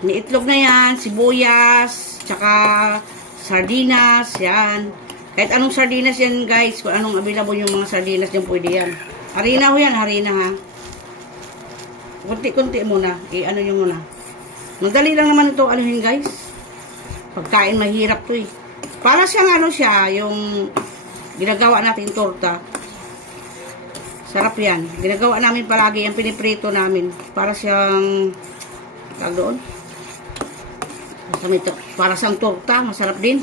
May itlog na yan, sibuyas, tsaka sardinas, yan. Kahit anong sardinas yan guys, kung anong available yung mga sardinas dyan, pwede yan. Harina ho yan, harina ha. Kunti-kunti muna, i-ano nyo muna. Madali lang naman ito anuhin guys. Pagkain mahirap to eh. Para siyang ano siya, yung ginagawa natin torta. Sarap yan. Ginagawa namin palagi, yung piniprito namin. Para siyang, tag doon. Basta may to- Para siyang torta, masarap din.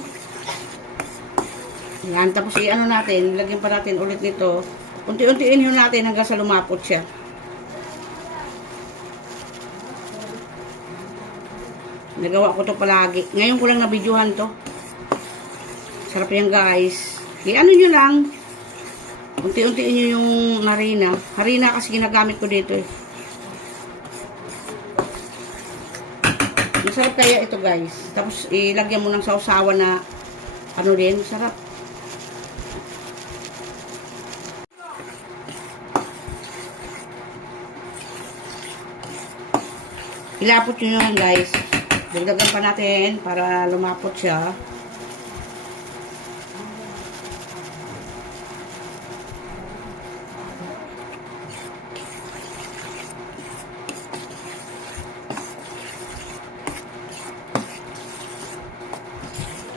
Yan, tapos i-ano natin, lagyan pa natin ulit nito. Unti-untiin yun natin hanggang sa lumapot siya. Nagawa ko to palagi. Ngayon ko lang nabidyohan to. Sarap yan guys. I-ano nyo lang. Unti-untiin nyo yung harina. Harina kasi ginagamit ko dito eh. Masarap kaya ito guys. Tapos ilagyan mo ng sausawan na ano din. Sarap. Ilapot nyo yun guys. Dagdagan pa natin para lumapot siya.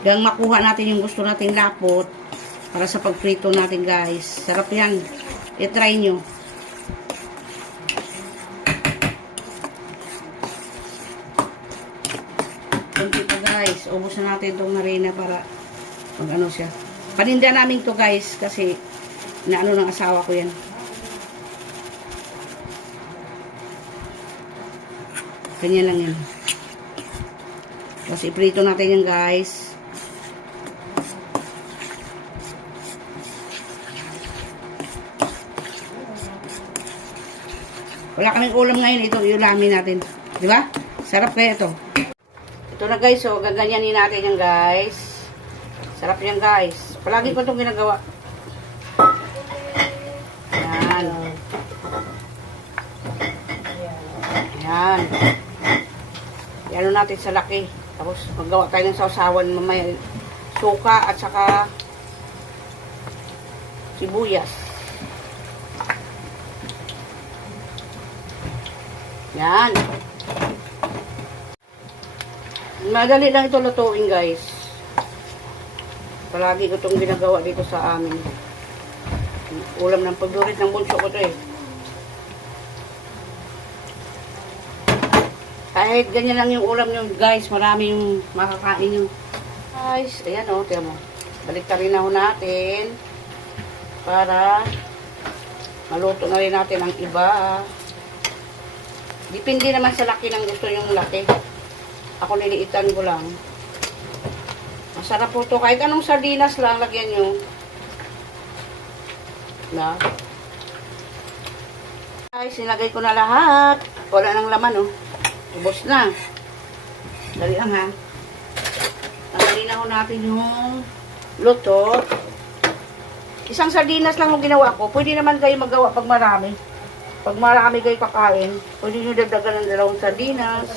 Hanggang makuha natin yung gusto nating lapot para sa pagprito natin guys. Sarap yan. I-try nyo. Kunti pa guys. Ubus na natin itong harina para pag ano siya. Paninda namin to guys kasi naano ng asawa ko yan. Ganyan lang yan. Tapos iprito natin yan guys. Wala kaming ulam ngayon. Ito, iulamin natin. Di ba? Sarap kaya ito. Ito na guys, so gaganyanin natin yan guys. Sarap yan guys. Palagi ko itong ginagawa. Yan. Yan. Yan natin sa laki. Tapos maggawa tayo ng sausawan mamaya. Suka at saka sibuyas. Yan. Madali lang ito lutuin, guys. Palagi ko itong ginagawa dito sa amin. Ulam ng pagdurit ng bunso ko to eh. Kahit ganyan lang yung ulam nyo, guys, marami yung makakain nyo. Guys, ayan o, oh, tiyan mo. Balik rin na natin para maluto na rin natin ang iba. Depende naman sa laki ng gusto yung laki. Ako niliitan ko lang. Masarap po to. Kahit anong sardinas lang, lagyan nyo. Na. Guys, sinagay ko na lahat. Wala nang laman, oh. Ubos na. Dali lang, ha. Tanggalin na ho natin yung luto. Isang sardinas lang yung ginawa ko. Pwede naman kayo magawa pag marami. Pag marami kayo kakain, pwede nyo dagdagan ng dalawang sardinas.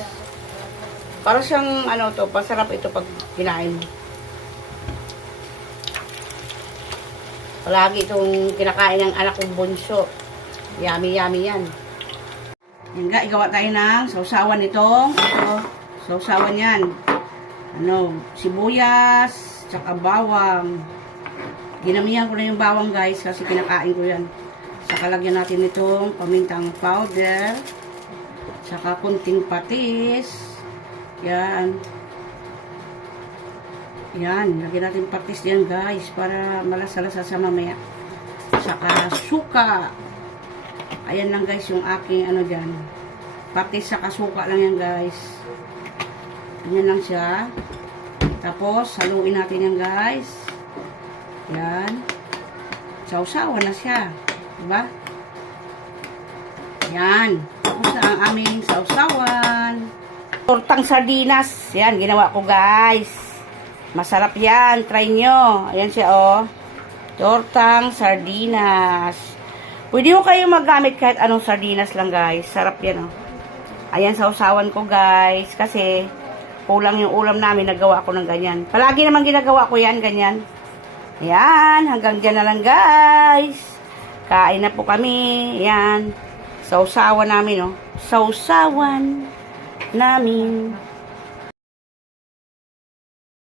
Para siyang, ano to, pasarap ito pag kinain. Palagi itong kinakain ng anak kong bunso. Yummy, yummy yan. Yan igawa tayo ng sausawan nitong, ito, sausawan yan. Ano, sibuyas, tsaka bawang. Ginamihan ko na yung bawang guys kasi kinakain ko yan. Saka lagyan natin itong pamintang powder. Saka kunting patis. Yan. Yan. Lagyan natin patis yan guys. Para malasa-lasa sa mamaya. Saka suka. Ayan lang guys yung aking ano dyan. Patis saka suka lang yan guys. Ganyan lang siya. Tapos haluin natin yan guys. Yan. Sausawa na siya. Diba? Yan. Tapos na ang aming sausawan. Tortang sardinas. Yan, ginawa ko guys. Masarap yan. Try nyo. Ayan siya oh. Tortang sardinas. Pwede ko kayo magamit kahit anong sardinas lang guys. Sarap yan oh. Ayan sausawan ko guys. Kasi kulang yung ulam namin. Nagawa ko ng ganyan. Palagi naman ginagawa ko yan. Ganyan. Ayan. Hanggang dyan na lang guys. Kain na po kami. Yan. Sausawan namin, oh. Sausawan namin.